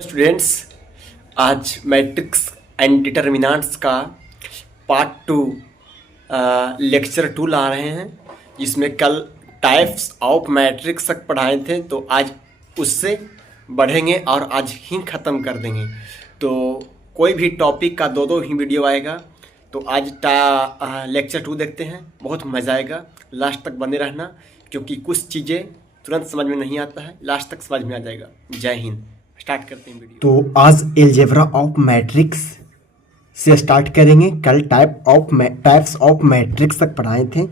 Students, आज matrix and determinants का part 2 lecture 2 ला रहे हैं, जिसमें कल टाइप्स ऑफ मैट्रिक्स तक पढ़ाए थे। तो आज उससे बढ़ेंगे और आज ही ख़त्म कर देंगे। तो कोई भी टॉपिक का दो ही वीडियो आएगा। तो आज लेक्चर 2 देखते हैं, बहुत मज़ा आएगा। लास्ट तक बने रहना, क्योंकि कुछ चीज़ें तुरंत समझ में नहीं आता है, लास्ट तक समझ में आ जाएगा। जय हिंद। स्टार्ट करते हैं वीडियो। तो आज एलजेब्रा ऑफ मैट्रिक्स से स्टार्ट करेंगे। कल टाइप्स ऑफ मैट्रिक्स तक पढ़ाए थे,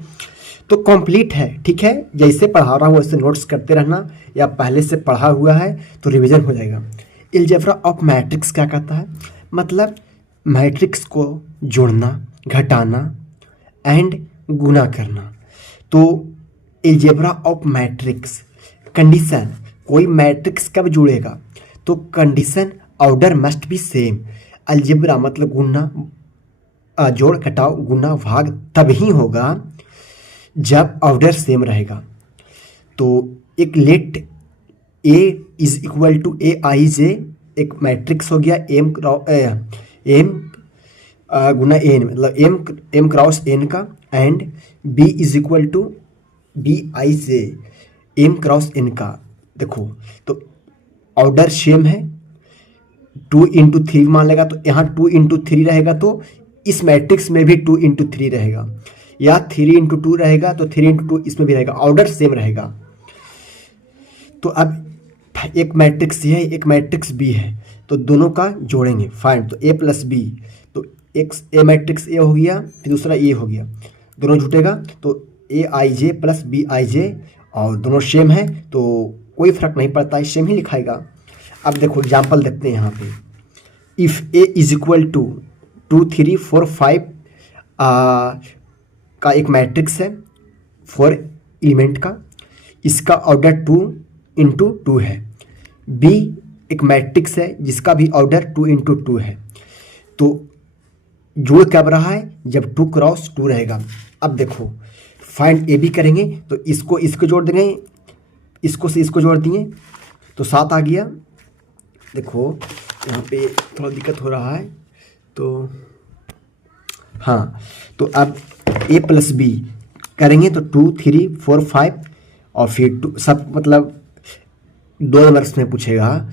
तो कंप्लीट है। ठीक है, जैसे पढ़ा रहा हूँ वैसे नोट्स करते रहना, या पहले से पढ़ा हुआ है तो रिवीजन हो जाएगा। एलजेब्रा ऑफ मैट्रिक्स क्या कहता है? मतलब मैट्रिक्स को जोड़ना, घटाना एंड गुना करना। तो एलजेब्रा ऑफ मैट्रिक्स कंडीशन, कोई मैट्रिक्स कब जुड़ेगा? तो condition order must be same. Algebra मतलब गुना, जोड़ घटाओ गुना भाग तब ही होगा जब ऑर्डर सेम रहेगा। तो एक let A is equal to A I J एक मैट्रिक्स हो गया, एम गुना एन, मतलब एम क्रॉस एन का, and B is equal to B I J M cross N का। देखो, तो ऑर्डर सेम है, 2 इंटू 3 मान लेगा, तो यहाँ 2 इंटू 3 रहेगा, तो इस मैट्रिक्स में भी 2 इंटू 3 रहेगा, या 3 इंटू 2 रहेगा तो 3 इंटू 2 इसमें भी रहेगा, ऑर्डर सेम रहेगा। तो अब एक मैट्रिक्स ये है, एक मैट्रिक्स बी है, तो दोनों का जोड़ेंगे, फाइंड। तो ए प्लस बी, तो ए मैट्रिक्स ए हो गया, फिर दूसरा ए हो गया, दोनों जुटेगा तो ए I J plus B I जे, और दोनों सेम है तो कोई फर्क नहीं पड़ता है, सेम ही लिखाएगा। अब देखो एग्जाम्पल देखते हैं यहाँ पे। If A is equal to 2 3 4 5 का एक मैट्रिक्स है, 4 एलिमेंट का, इसका ऑर्डर 2 इंटू 2 है। बी एक मैट्रिक्स है जिसका भी ऑर्डर 2 इंटू 2 है। तो जोड़ कब रहा है? जब 2 क्रॉस 2 रहेगा। अब देखो फाइंड ए बी करेंगे, तो इसको जोड़ देंगे, इसको से इसको जोड़ दिए तो 7 आ गया। देखो यहाँ पे थोड़ा दिक्कत हो रहा है, तो हाँ, तो अब a प्लस बी करेंगे तो 2 3 4 5, और फिर 2 सब मतलब 2 नंबर्स में पूछेगा,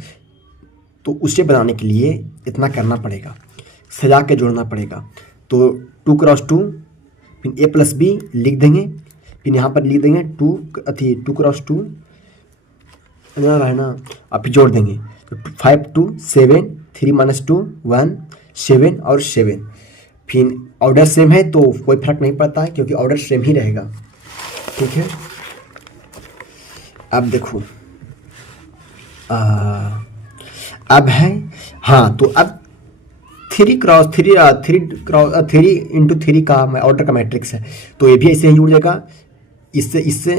तो उसे बनाने के लिए इतना करना पड़ेगा, सजा के जोड़ना पड़ेगा। तो 2 क्रॉस 2, फिर a प्लस बी लिख देंगे, फिर यहाँ पर लिख देंगे 2 क्रॉस 2 है ना, अब फिर जोड़ देंगे तो 5 2 7, 3 माइनस 2 1 7 और 7। फिर ऑर्डर सेम है तो कोई फर्क नहीं पड़ता है, क्योंकि ऑर्डर सेम ही रहेगा। ठीक है, अब देखो अब है, हाँ, तो अब 3 क्रॉस 3 इंटू 3 का ऑर्डर का मैट्रिक्स है, तो ये भी ऐसे ही जुड़ जाएगा, इससे इससे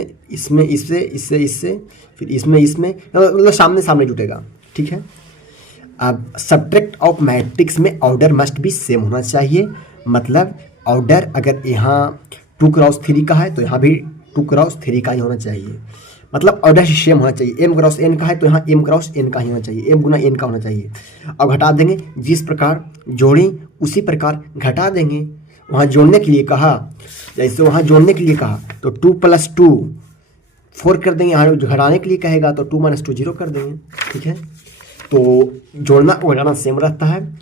फिर इसमें मतलब सामने सामने जुटेगा। ठीक है, अब सब्ट्रैक्ट ऑफ मैट्रिक्स में ऑर्डर मस्ट भी सेम होना चाहिए। मतलब ऑर्डर अगर यहाँ 2 क्रॉस 3 का है तो यहाँ भी 2 क्रॉस 3 का ही होना चाहिए, मतलब ऑर्डर सेम होना चाहिए। एम क्रॉस एन का है तो यहाँ एम क्रॉस एन का ही होना चाहिए, एम गुना एन का होना चाहिए। अब घटा देंगे, जिस प्रकार जोड़ें उसी प्रकार घटा देंगे। वहाँ जोड़ने के लिए कहा, जैसे वहाँ जोड़ने के लिए कहा तो 2 प्लस 2 4 कर देंगे, यहाँ घटाने के लिए कहेगा तो 2 माइनस 2 0 कर देंगे। ठीक है, तो जोड़ना और घटाना सेम रहता है,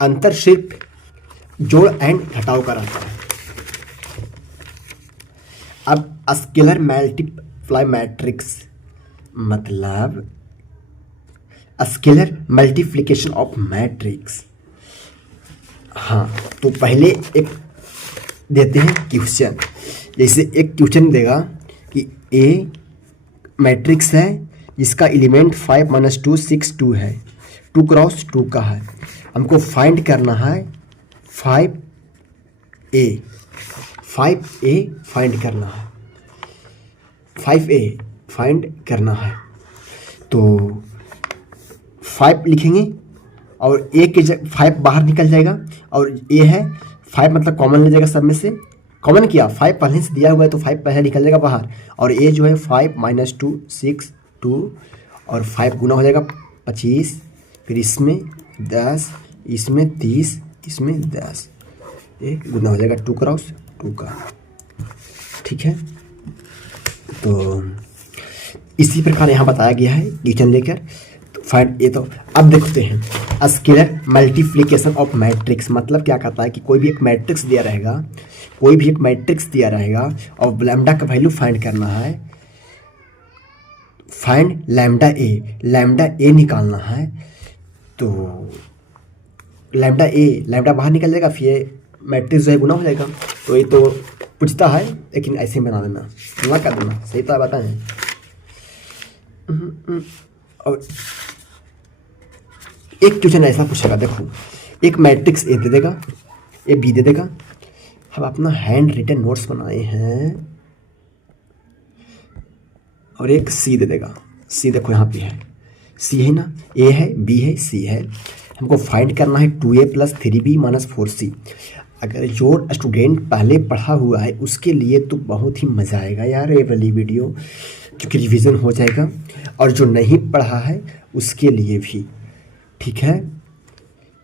अंतर सिर्फ जोड़ एंड घटाव का रहता है। अब स्केलर मल्टीप्लाई मैट्रिक्स मतलब स्केलर मल्टीप्लिकेशन ऑफ मैट्रिक्स। हाँ, तो पहले एक देते हैं क्वेश्चन। जैसे एक क्वेश्चन देगा कि ए मैट्रिक्स है जिसका एलिमेंट 5 माइनस 2 6 2 है, 2 क्रॉस 2 का है। हमको फाइंड करना है 5A फाइंड करना है, 5A फाइंड करना है। तो 5 लिखेंगे और ए के 5 बाहर निकल जाएगा, और ए है 5 मतलब कॉमन ले जाएगा, सब में से कॉमन किया, 5 पहले से दिया हुआ है तो 5 पहले निकल जाएगा बाहर, और ए जो है 5 माइनस 2 6 2, और 5 गुना हो जाएगा 25, फिर इसमें 10, इसमें 30, इसमें 10, एक गुना हो जाएगा 2 क्रॉस 2 का। ठीक है, तो इसी प्रकार यहाँ बताया गया है डिवीजन लेकर। तो फाइंड ये, तो अब देखते हैं स्केलर मल्टीप्लिकेशन ऑफ मैट्रिक्स मतलब क्या कहता है कि कोई भी एक मैट्रिक्स दिया रहेगा, कोई भी एक मैट्रिक्स दिया रहेगा और लैम्डा का वैल्यू फाइंड करना है। फाइंड लैम्डा ए निकालना है। तो लैम्डा बाहर निकल जाएगा, फिर ये मैट्रिक्स जो है गुना हो जाएगा। तो ये तो पूछता है, लेकिन ऐसे ही बना देना, गुना कर देना, सही तो बताएं। और एक क्वेश्चन ऐसा पूछेगा, देखो एक मैट्रिक्स ए दे देगा, ए बी दे देगा। हम अपना हैंड रिटन नोट्स बनाए हैं, और एक सी दे देगा। सी देखो यहाँ पे है, सी है ना, ए है, बी है, सी है। हमको फाइंड करना है 2a + 3b - 4c। अगर जो स्टूडेंट पहले पढ़ा हुआ है उसके लिए तो बहुत ही मज़ा आएगा यार ये वाली वीडियो, क्योंकि रिवीजन हो जाएगा। और जो नहीं पढ़ा है उसके लिए भी, ठीक है,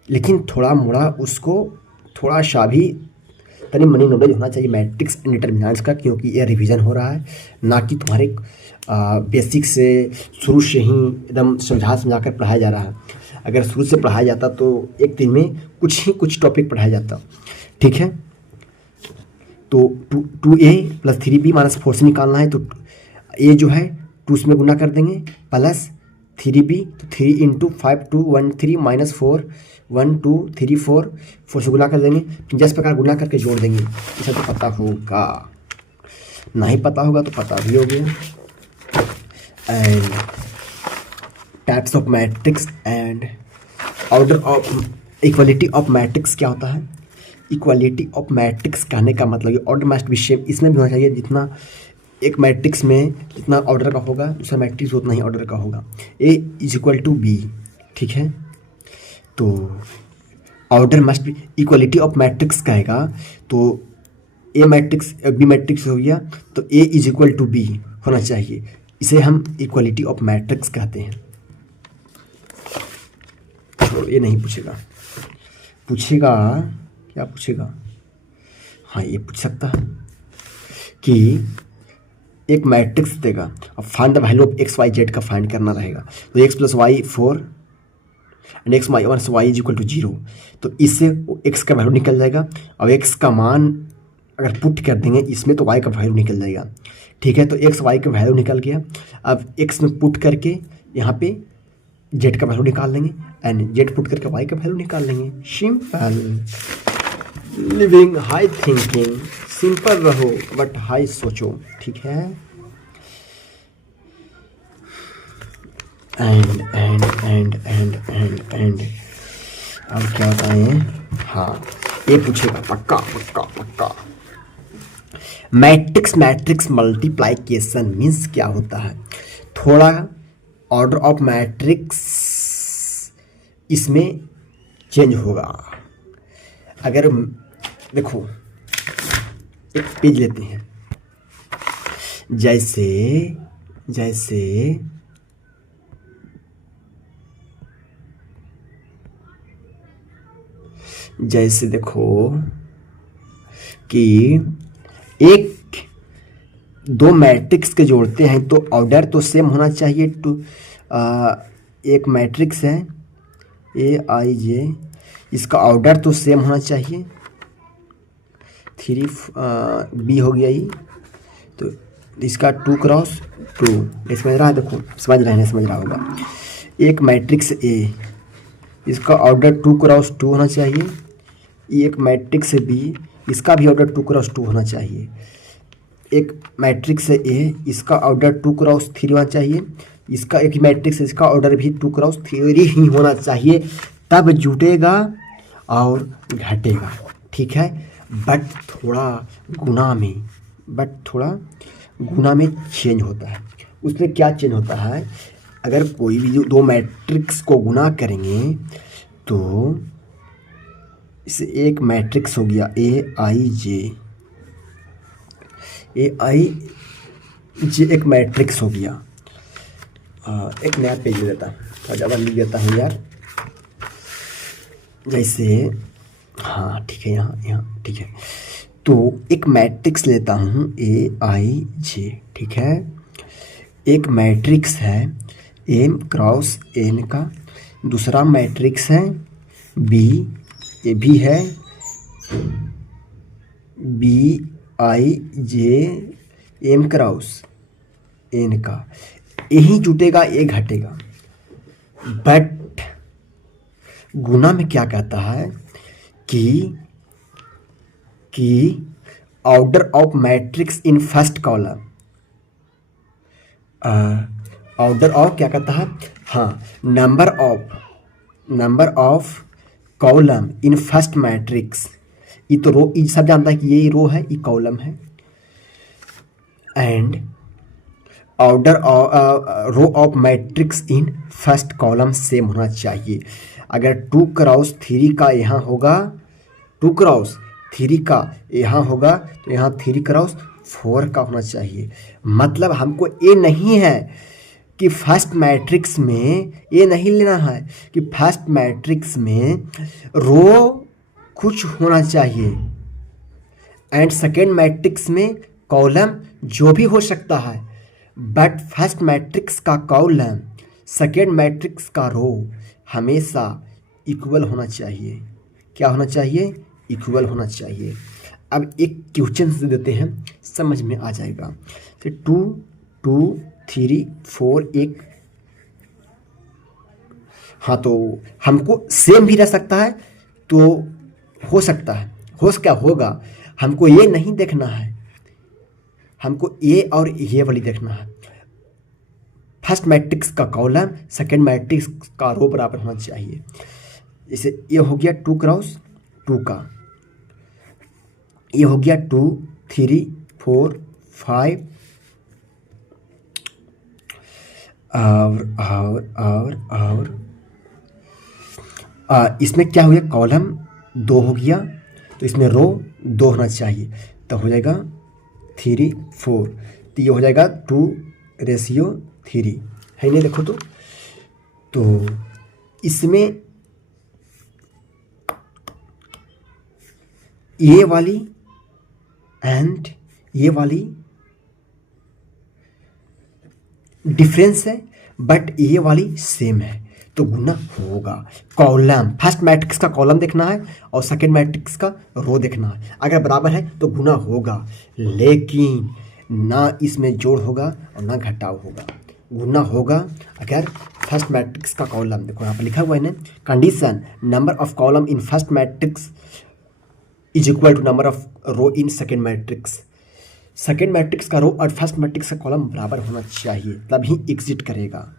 लेकिन थोड़ा मोड़ा उसको थोड़ा सा भी तनी मनी नॉलेज होना चाहिए मैट्रिक्स एंड डिटर्मिनेंट्स का, क्योंकि ये रिवीजन हो रहा है, ना कि तुम्हारे बेसिक से शुरू से ही एकदम समझा कर पढ़ाया जा रहा है। अगर शुरू से पढ़ाया जाता तो एक दिन में कुछ टॉपिक पढ़ाया जाता। ठीक है, तो 2a + 3b - 4c निकालना है। तो ए जो है 2 में गुना कर देंगे, प्लस 3b, तो 3 × 5 2 1 3 - 4 1 2 3 4 4 से गुना कर देंगे। फिर जिस प्रकार गुना करके जोड़ देंगे। इसे तो पता होगा, नहीं पता होगा तो पता भी हो गया। And types of matrix and order of equality of matrix क्या होता है? इक्वालिटी ऑफ मैट्रिक्स कहने का मतलब ये ऑर्डर मस्ट बी सेम, इसमें भी होना चाहिए जितना एक मैट्रिक्स में जितना ऑर्डर का होगा दूसरा मैट्रिक्स उतना ही ऑर्डर का होगा। A = B, ठीक है, तो order must be equality of matrix कहेगा तो A मैट्रिक्स B मैट्रिक्स हो गया तो A = B होना चाहिए। इसे हम इक्वालिटी ऑफ मैट्रिक्स कहते हैं। तो ये नहीं पूछेगा, पूछेगा क्या पूछेगा? हाँ ये पूछ सकता है कि एक मैट्रिक्स देगा और find the value of x y z का फाइंड करना रहेगा। तो x + y 4 and x - y = 0। तो इससे x का वैल्यू निकल जाएगा और x का मान अगर पुट कर देंगे इसमें तो y का वैल्यू निकल जाएगा। ठीक है, तो x y का वैल्यू निकल गया। अब x में पुट करके यहाँ पे z का वैल्यू निकाल लेंगे एंड z पुट करके y का वैल्यू निकाल लेंगे। Simple living high thinking, simple रहो बट हाई सोचो, ठीक है। एंड अब क्या बताएं? हाँ ये पूछेगा पक्का। मैट्रिक्स मल्टीप्लिकेशन मीन्स क्या होता है? थोड़ा ऑर्डर ऑफ मैट्रिक्स इसमें चेंज होगा। अगर देखो एक पेज लेते हैं, जैसे देखो कि एक दो मैट्रिक्स के जोड़ते हैं तो ऑर्डर तो सेम होना चाहिए। एक मैट्रिक्स है AIJ, इसका ऑर्डर तो सेम होना चाहिए। 3B हो गया ये, तो इसका 2 × 2 समझ रहा है? देखो समझ रहा होगा। एक मैट्रिक्स A, इसका ऑर्डर 2 × 2 होना चाहिए। एक मैट्रिक्स B, इसका भी ऑर्डर 2 × 2 होना चाहिए। एक मैट्रिक्स A, इसका ऑर्डर 2 × 3 होना चाहिए। इसका एक मैट्रिक्स, इसका ऑर्डर भी 2 × 3 ही होना चाहिए, तब जुटेगा और घटेगा। ठीक है, बट थोड़ा गुना में चेंज होता है। उसमें क्या चेंज होता है? अगर कोई भी दो मैट्रिक्स को गुना करेंगे तो इसे एक मैट्रिक्स हो गया AIJ एक मैट्रिक्स हो गया। एक नया पेज ले लेता, थोड़ा ज़्यादा लिख देता हूँ यार। जैसे हाँ ठीक है, यहाँ यहाँ ठीक है। तो एक मैट्रिक्स लेता हूँ AIJ, ठीक है। एक मैट्रिक्स है M क्रॉस N का, दूसरा मैट्रिक्स है B, ये भी है BIJ M क्रॉस N का। यही जुटेगा, ये घटेगा। बट गुना में क्या कहता है कि order of matrix in first column, order of क्या कहता है, हाँ, number of column in first matrix. ये तो रो, ये सब जानता है कि ये रो है, ये कॉलम है। And order row of matrix in first column same होना चाहिए। अगर 2 क्रॉस 3 का यहाँ होगा, 2 क्रॉस 3 का यहाँ होगा, तो यहाँ 3 क्रॉस 4 का होना चाहिए। मतलब हमको ये नहीं है कि फर्स्ट मैट्रिक्स में, ये नहीं लेना है कि फर्स्ट मैट्रिक्स में रो कुछ होना चाहिए एंड सेकेंड मैट्रिक्स में कॉलम जो भी हो सकता है। बट फर्स्ट मैट्रिक्स का कॉलम सेकेंड मैट्रिक्स का रो हमेशा इक्वल होना चाहिए। क्या होना चाहिए? इक्वल होना चाहिए। अब एक क्वेश्चन दे देते हैं, समझ में आ जाएगा। तो 2 2 3 4 एक, हाँ, तो हमको सेम भी रह सकता है, तो हो सकता है, क्या होगा, हमको ये नहीं देखना है, हमको ये और ये वाली देखना है। फर्स्ट मैट्रिक्स का कॉलम सेकेंड मैट्रिक्स का रो बराबर होना चाहिए। जैसे ये हो गया 2 क्रॉस 2 का, ये हो गया 2 3 4 5 और इसमें क्या हो गया, कॉलम 2 हो गया, तो इसमें रो 2 होना चाहिए, तो हो जाएगा 3 4, तो ये हो जाएगा 2:3 है नहीं, देखो तो इसमें ये वाली एंड ये वाली डिफरेंस है, बट ये वाली सेम है, तो गुना होगा। कॉलम, फर्स्ट मैट्रिक्स का कॉलम देखना है और सेकेंड मैट्रिक्स का रो देखना है। अगर बराबर है तो गुना होगा, लेकिन ना इसमें जोड़ होगा और ना घटाव होगा। गुना होगा अगर फर्स्ट मैट्रिक्स का कॉलम, देखो यहाँ पर लिखा हुआ है ना, condition number of column in first matrix is equal to number of row in second matrix. Second matrix का रो और फर्स्ट मैट्रिक्स का कॉलम बराबर होना चाहिए, तभी एग्जिट करेगा।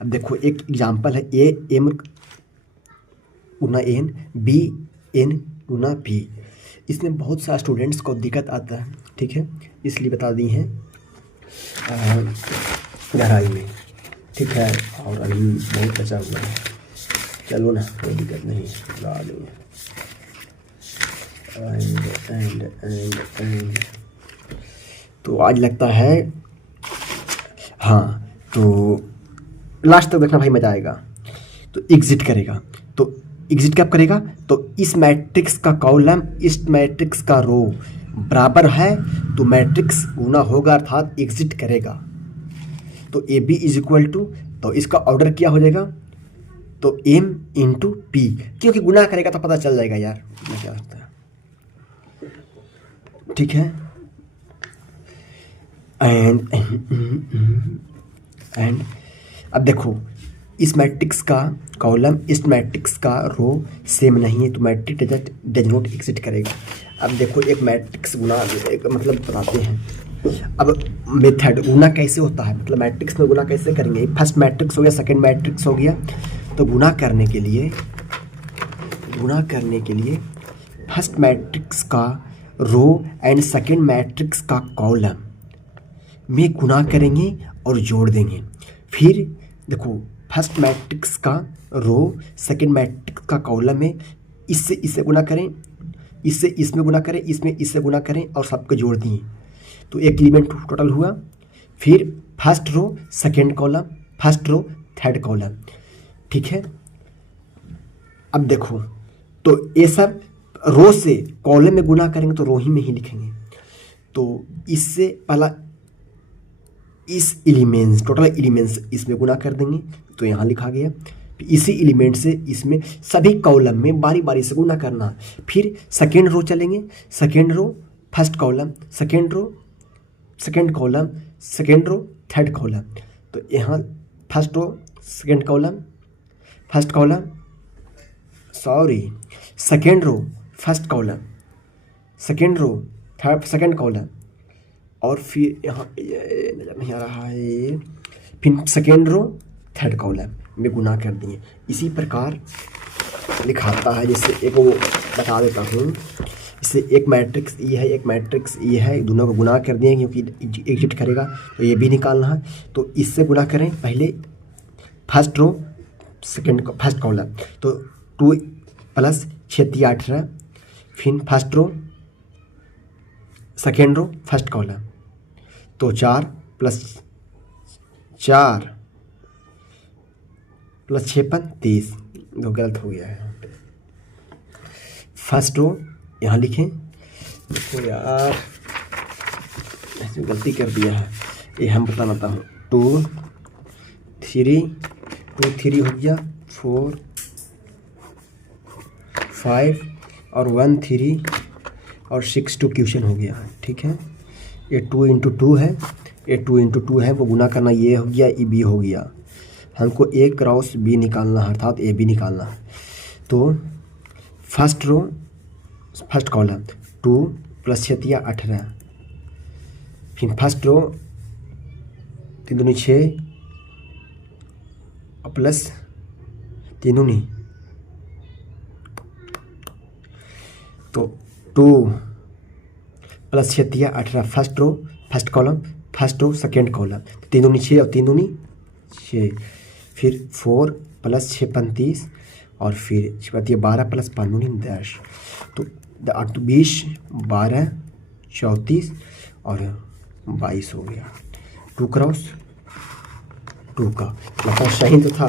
अब देखो एक एग्जांपल है, ए एम गुना एन, बी एन गुना बी। इसमें बहुत सारे स्टूडेंट्स को दिक्कत आता है, ठीक है, इसलिए बता दी हैं गहराई में, ठीक है। और अभी बहुत बचा हुआ है, चलो ना, कोई दिक्कत नहीं, ला देंगे। एंड तो आज लगता है, हाँ, तो लास्ट तक देखना भाई, मजा आएगा। तो एग्जिट करेगा, तो एग्जिट कब करेगा, तो इस मैट्रिक्स का कॉलम इस मैट्रिक्स का रो बराबर है, तो मैट्रिक्स गुना होगा, अर्थात एग्जिट करेगा। तो A B is equal to, तो इसका ऑर्डर क्या हो जाएगा, तो एम इंटू पी, क्योंकि गुना करेगा तो पता चल जाएगा यार क्या होता है, ठीक है। एंड अब देखो, इस मैट्रिक्स का कॉलम इस मैट्रिक्स का रो सेम नहीं है, तो मैट्रिक्स डज नॉट एग्जिट करेगा। अब देखो एक मैट्रिक्स गुना, एक मतलब बताते हैं। अब मेथड गुना कैसे होता है, मतलब मैट्रिक्स में गुना कैसे करेंगे। फर्स्ट मैट्रिक्स हो गया, सेकंड मैट्रिक्स हो गया, तो गुना करने के लिए फर्स्ट मैट्रिक्स का रो एंड सेकंड मैट्रिक्स का कॉलम में गुना करेंगे और जोड़ देंगे। फिर देखो फर्स्ट मैट्रिक्स का रो सेकंड मैट्रिक्स का कॉलम में इससे इससे गुना करें, इससे इसमें गुना करें, इसमें इससे गुना करें और सबको जोड़ दिए, तो एक एलिमेंट टोटल हुआ। फिर first row second column, first row third column, ठीक है। अब देखो तो ये सब रो से कॉलम में गुना करेंगे तो रो ही में ही लिखेंगे। तो इससे पहला इस एलिमेंट्स, टोटल एलिमेंट्स इसमें गुना कर देंगे तो यहाँ लिखा गया। इसी एलिमेंट से इसमें सभी कॉलम में बारी बारी से गुना करना। फिर सेकेंड रो चलेंगे, second row first column, second row second column, second row third column. तो यहाँ first row second column, first column, sorry second row first column, second row third second column, और फिर यहाँ नजर नहीं आ रहा है, फिर सेकेंड रो थर्ड कॉलम में गुना कर दिए। इसी प्रकार लिखाता है। जैसे एक वो बता देता हूँ, इससे एक मैट्रिक्स ये है, एक मैट्रिक्स ये है, दोनों को गुना कर दिए क्योंकि एग्जिट करेगा तो ये भी निकालना है। तो इससे गुना करें पहले first row second first column, तो 2 + 6 × 18, फिर first row second row first column, तो 4 + 4 + 6 = 30। तो गलत हो गया है। फर्स्ट रो यहाँ लिखें, तो यार ऐसे गलती कर दिया है, ये हम बताता हूँ। 2 3 2 3 हो गया, 4 5 और 1 3 और 6 2 क्वेश्चन हो गया। ठीक है, ये 2 × 2 है, ये 2 × 2 है, वो गुना करना, ये हो गया, ये बी हो गया। हमको A क्रॉस B निकालना है, अर्थात AB निकालना है। तो फर्स्ट रो फर्स्ट कॉलम 2 + 6 × 18, फिर फर्स्ट रो 3 दूनी 6 प्लस 3 दूनी, तो 2 + 6 × 18 first row first column, first row second column, 3 दूनी 6 और 3 दूनी 6, फिर 4 + 6 = 35, और फिर 12 + 5 दूनी 10, तो 20 12 34 और 22 हो गया। 2 क्रॉस 2 का मतलब सही तो था,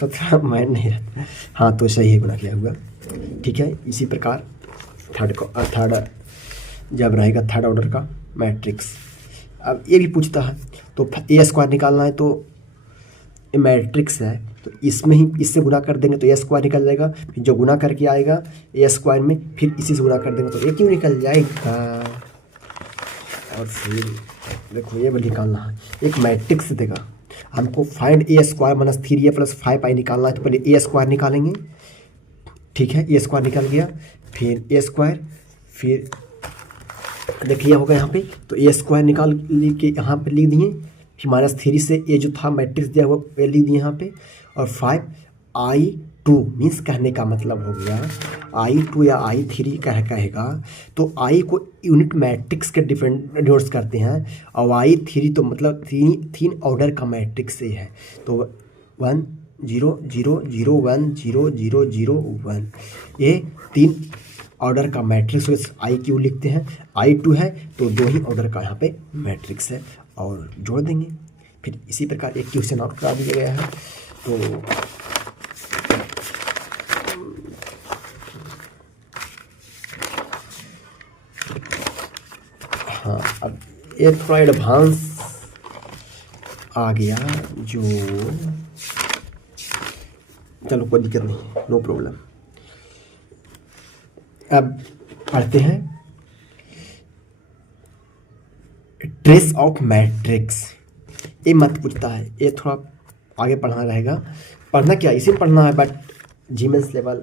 तो थोड़ा माइंड नहीं रहता। हाँ, तो सही है, गुना किया हुआ। ठीक है, इसी प्रकार थर्ड जब रहेगा थर्ड ऑर्डर का मैट्रिक्स। अब ये भी पूछता है, तो A² निकालना है, तो ये मैट्रिक्स है तो इसमें ही इससे गुना कर देंगे तो A² निकल जाएगा। फिर जो गुना करके आएगा A² में, फिर इसी से गुना कर देंगे तो ये क्यों निकल जाएगा। और फिर देखो ये भी निकालना है, एक मैट्रिक्स देगा हमको, फाइंड A² - 3A + 5I निकालना है। तो पहले A² निकालेंगे। ठीक है, A² निकल गया, फिर A², फिर देखिए होगा यहाँ पे, तो A² निकाल के यहाँ पे लिख दिए, फिर -3 से A जो था मैट्रिक्स दिया हुआ पे लिख दिए यहाँ पे, और 5I2 मीन्स कहने का मतलब हो गया I2 या I3 कहेगा तो I को यूनिट मैट्रिक्स के डिनोट्स करते हैं, और I3 तो मतलब तीन ऑर्डर का मैट्रिक्स से है। तो 1 0 0 0 1 0 0 0 1, ये 3 ऑर्डर का मैट्रिक्स IQ लिखते हैं। I2 है तो 2 ही ऑर्डर का यहाँ पे मैट्रिक्स है, और जोड़ देंगे। फिर इसी प्रकार एक क्वेश्चन और करा दिया गया है। तो हाँ, अब ये थोड़ा एडवांस आ गया, जो चलो कोई दिक्कत नहीं, नो प्रॉब्लम। अब पढ़ते हैं ट्रेस ऑफ मैट्रिक्स। ये मत पूछता है, ये थोड़ा आगे पढ़ना रहेगा। पढ़ना क्या इसी में पढ़ना है, बट जीमेंस लेवल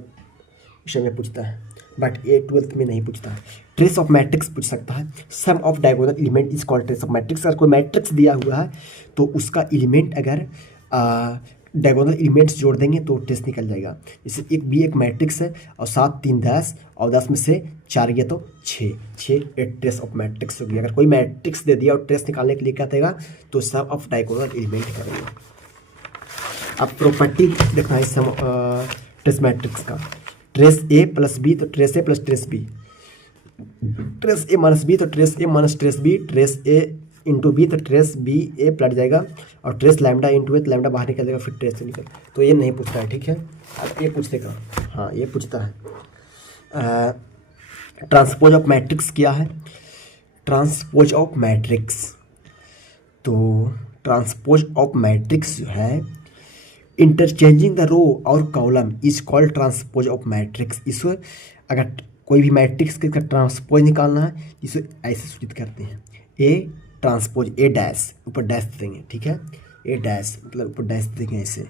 विषय में पूछता है, बट ये 12th में नहीं पूछता है। ट्रेस ऑफ मैट्रिक्स पूछ सकता है। Sum of diagonal element is called trace of matrix. अगर कोई मैट्रिक्स दिया हुआ है तो उसका एलिमेंट अगर डायगोनल एलिमेंट्स जोड़ देंगे तो ट्रेस निकल जाएगा। जैसे एक मैट्रिक्स है और 7 3 10 और 10 में से 4 गया तो 6 एक ट्रेस ऑफ मैट्रिक्स हो गया। अगर कोई मैट्रिक्स दे दिया और ट्रेस निकालने के लिए क्या देगा तो सम ऑफ डायगोनल एलिमेंट करेंगे। अब प्रॉपर्टी देखना है सम ट्रेस मैट्रिक्स का। ट्रेस A + B तो trace A + trace B, trace A - B तो trace A - trace B, trace A into B, तो ट्रेस बी ए पलट जाएगा और ट्रेस लैम्डा इंटू ए, तो लैम्डा बाहर निकल जाएगा, फिर ट्रेस से निकल, तो ये नहीं पूछता है, ठीक है। अब ये पूछेगा, हाँ ये पूछता है ट्रांसपोज ऑफ मैट्रिक्स क्या है, ट्रांसपोज ऑफ मैट्रिक्स, तो ट्रांसपोज ऑफ मैट्रिक्स जो है इंटरचेंजिंग द रो और column is called transpose of matrix. इसको अगर कोई भी मैट्रिक्स का ट्रांसपोज निकालना है इसे ऐसे सूचित करते हैं, ए ट्रांसपोज ए डैश, ऊपर डैश देंगे, ठीक है, ए डैश मतलब ऊपर डैश देंगे ऐसे,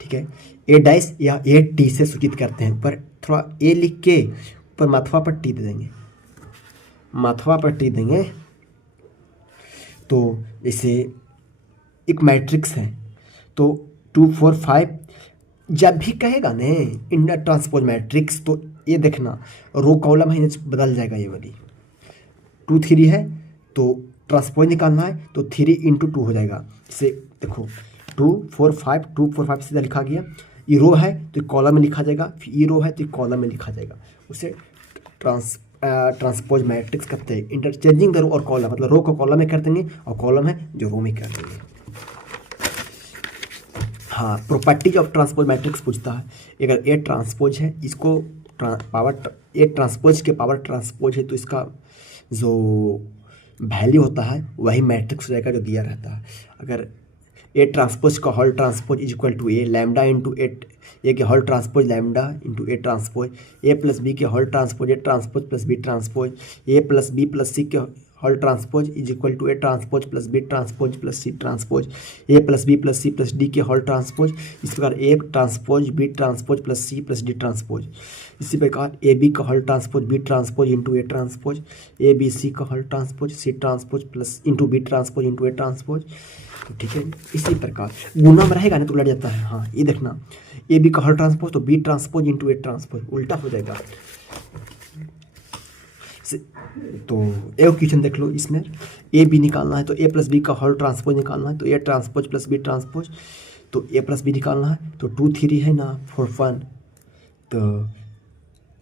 ठीक है, ए डैश या ए टी से सूचित करते हैं। ऊपर थोड़ा ए लिख के ऊपर माथवा पर टी दे देंगे, माथवा पर टी देंगे। तो जैसे एक मैट्रिक्स है तो 2 4 5 जब भी कहेगा ना इंटर ट्रांसपोज मैट्रिक्स, तो ये देखना रो कॉलम है बदल जाएगा, ये वाली 2 3 है तो ट्रांसपोज निकालना है तो 3 इंटू 2 हो जाएगा। जैसे देखो 2 4 5 2 4 5 सीधा लिखा गया, ये रो है तो कॉलम में लिखा जाएगा, फिर ये रो है तो कॉलम में लिखा जाएगा, उसे ट्रांसपोज मैट्रिक्स कहते हैं। इंटरचेंजिंग द रो और कॉलम, मतलब रो को कॉलम में कर देंगे और कॉलम है जो रो में कर देंगे। हाँ, प्रॉपर्टीज ऑफ ट्रांसपोज मैट्रिक्स पूछता है, अगर ए ट्रांसपोज है, इसको पावर ए ट्रांसपोज के पावर ट्रांसपोज है, तो इसका जो वैल्यू होता है वही मैट्रिक्स हो जाएगा जो दिया रहता है। अगर ए ट्रांसपोज का whole transpose is equal to A lambda into A के whole transpose lambda into A transpose, A plus B के whole transpose A transpose plus B transpose, A plus B plus C के whole transpose is equal to A transpose plus B transpose plus C transpose, A plus B plus C plus D के whole transpose. इस प्रकार A transpose B transpose plus C plus D transpose. इसी प्रकार A B का whole transpose B transpose into A transpose, A B C का whole transpose C transpose plus into B transpose into A transpose. तो ठीक है, इसी प्रकार गुना में रहेगा ना तो लड़ जाता है। हाँ ये देखना, ए बी का होल ट्रांसपोज तो B transpose into A transpose, उल्टा हो जाएगा। तो एक क्वेश्चन देख लो, इसमें ए बी निकालना है तो ए प्लस बी का होल ट्रांसपोज निकालना है, तो A transpose plus B transpose, तो ए प्लस बी निकालना है तो 2 3 है ना 4 1, तो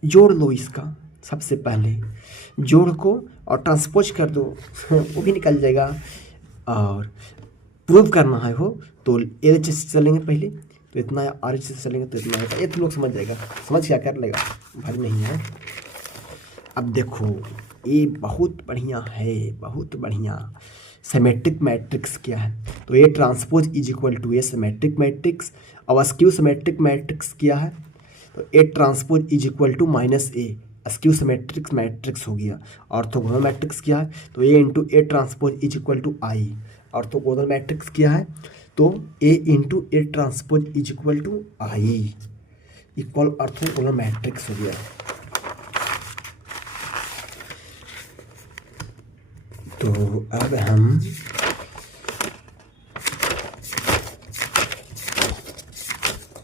जोड़ लो इसका, सबसे पहले जोड़ को और ट्रांसपोज कर दो वो भी निकल जाएगा। और प्रूव करना है हो तो एल एच से चलेंगे पहले, तो इतना है, आर एच से चलेंगे तो इतना है, ये तो लोग समझ जाएगा, समझ क्या कर लेगा, भारी नहीं है। अब देखो ये बहुत बढ़िया है, बहुत बढ़िया। सिमेट्रिक मैट्रिक्स क्या है, तो A transpose is equal to A symmetric matrix. अब स्क्यू सिमेट्रिक मैट्रिक्स क्या है, तो A transpose is equal to minus A, skew symmetric matrix हो गया। ऑर्थोगोनल मैट्रिक्स क्या है, तो A into A transpose is equal to I. Orthogonal matrix क्या है, तो A into A transpose is equal to I equal orthogonal matrix हो गया। तो अब हम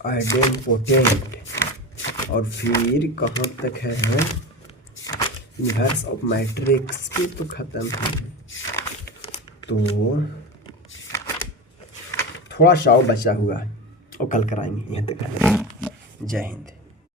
आइडेंपोटेंट और फिर कहाँ तक है इन्वर्स ऑफ मैट्रिक्स भी तो खत्म है, तो थोड़ा सा बचा हुआ है और कल कराएंगे। यहाँ तक। जय हिंद।